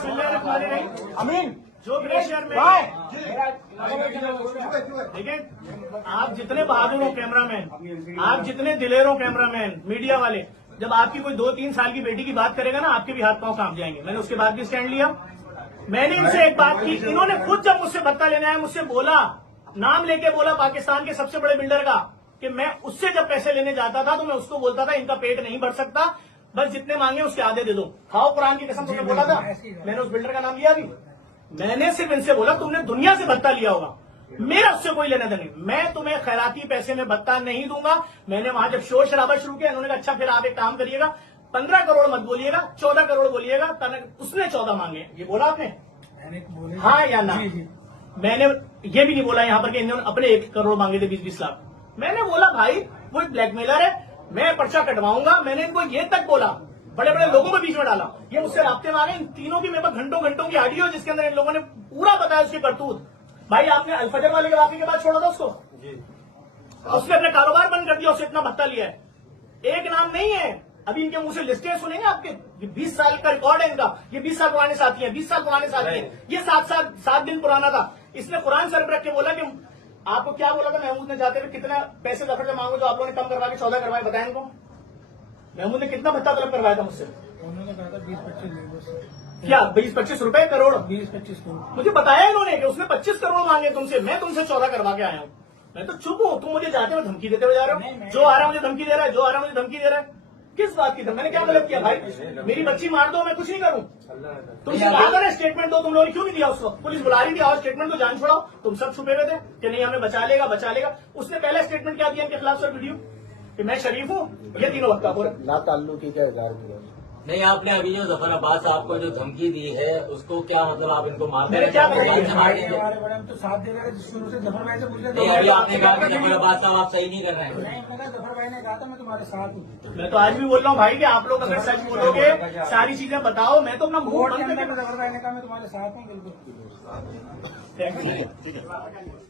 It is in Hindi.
बिस्मिल्लाहिर्रहमानिर्रहीम। अमीन जो ग्लेशियर में देखिए, आप जितने बहादुर हो कैमरामैन, आप जितने दिलेर हो कैमरामैन, मीडिया वाले, जब आपकी कोई 2-3 साल की बेटी की बात करेगा ना, आपके भी हाथ पांव कांप जाएंगे। मैंने उसके बाद भी स्टैंड लिया। मैंने इनसे एक बात की, इन्होंने खुद जब मुझसे भत्ता लेने आया, मुझसे बोला, नाम लेके बोला पाकिस्तान के सबसे बड़े बिल्डर का, कि मैं उससे जब पैसे लेने जाता था तो मैं उसको बोलता था इनका पेट नहीं भर सकता, बस जितने मांगे उसके आधे दे दो। खाओ कुरान की कसम, तुमने बोला था। मैंने उस बिल्डर का नाम लिया भी। मैंने सिर्फ इनसे बोला तुमने दुनिया से भत्ता लिया होगा, मेरा उससे कोई लेना देना नहीं, मैं तुम्हें खैराती पैसे में भत्ता नहीं दूंगा। मैंने वहां जब शोर शराबा शुरू किया, इन्होंने कहा अच्छा फिर आप एक काम करिएगा, 15 करोड़ मत बोलिएगा, 14 करोड़ बोलिएगा। उसने 14 मांगे, ये बोला आपने हाँ या ना? मैंने ये भी नहीं बोला यहाँ पर कि इन्होंने अपने 1 करोड़ मांगे थे, 20-20 लाख। मैंने बोला भाई वो एक ब्लैकमेलर है, मैं पर्चा कटवाऊंगा। मैंने इनको ये तक बोला, बड़े बड़े लोगों को बीच में डाला, ये मुझसे राब्ते मांगे। इन तीनों की मेरे पास घंटों घंटों की ऑडियो, जिसके अंदर इन लोगों ने पूरा बताया उसकी करतूत। भाई आपने अल-फजर वाले के वाकये के बाद छोड़ा था उसको, उसने अपने कारोबार बंद कर दिया, उससे इतना भत्ता लिया है। एक नाम नहीं है, अभी इनके मुंह से लिस्टें सुनेंगे आपके। ये 20 साल का रिकॉर्ड है इनका, ये 20 साल पुराने साथी हैं, 20 साल पुराने साथी हैं। ये 7 दिन पुराना था। इसने कुरान सर पर रख के बोला कि आपको क्या बोला था महमूद ने जाते हुए, कितना पैसे दफड़ से मांगो जो आप लोगों ने कम करवा के 14 करवाए, बताएं इनको। महमूद ने कितना भत्ता तलब करवाया था मुझसे? उन्होंने कहा था 20-25 क्या 20-25 रुपए करोड़? 20-25 करोड़ मुझे बताया इन्होंने कि उसने 25 करोड़ मांगे तुमसे, मैं तुमसे 14 करवा के आया हूँ। मैं तो चुप हूँ, तुम मुझे जाते हुए धमकी देते हुए जा रहे हो। जो आ रहा है मुझे धमकी दे रहा है, जो आ रहा है मुझे धमकी दे रहा है। किस बात की? मैंने क्या गलत किया भाई? मेरी बच्ची मार दो, मैं कुछ नहीं करूँ। तुमसे कहा था स्टेटमेंट दो, तुम लोगों ने क्यों नहीं दिया? उस वक्त पुलिस बुला रही थी, आओ स्टेटमेंट दो, जान छोड़ाओ। तुम सब छुपे हुए थे कि नहीं हमें बचा लेगा बचा लेगा। उसने पहला स्टेटमेंट क्या दिया इनके खिलाफ सर? वीडियो कि मैं शरीफ हूँ, ये तीनों वक्त का ना ताल्लुकी का इजहार किया। नहीं, आपने अभी जो जफर अब्बास साहब को जो धमकी दी है उसको क्या मतलब, आप इनको मार मैंने क्या देंगे? हमारे बड़े हम तो साथ दे रहे थे शुरू से। जफर भाई से पूछ नहीं, अभी आपने कहा कि जफर अब्बास साहब आप सही नहीं कर रहे हैं। नहीं, मैंने जफर भाई ने कहा था मैं तुम्हारे साथ हूँ। मैं तो आज भी बोल रहा हूँ भाई कि आप लोग अगर सच बोलोगे, सारी चीजें बताओ, मैं तो अपना मुंह कोर्ट बंद के अंदर करके जफर भाई ने कहा मैं तुम्हारे साथ हूँ, बिल्कुल। Thank you.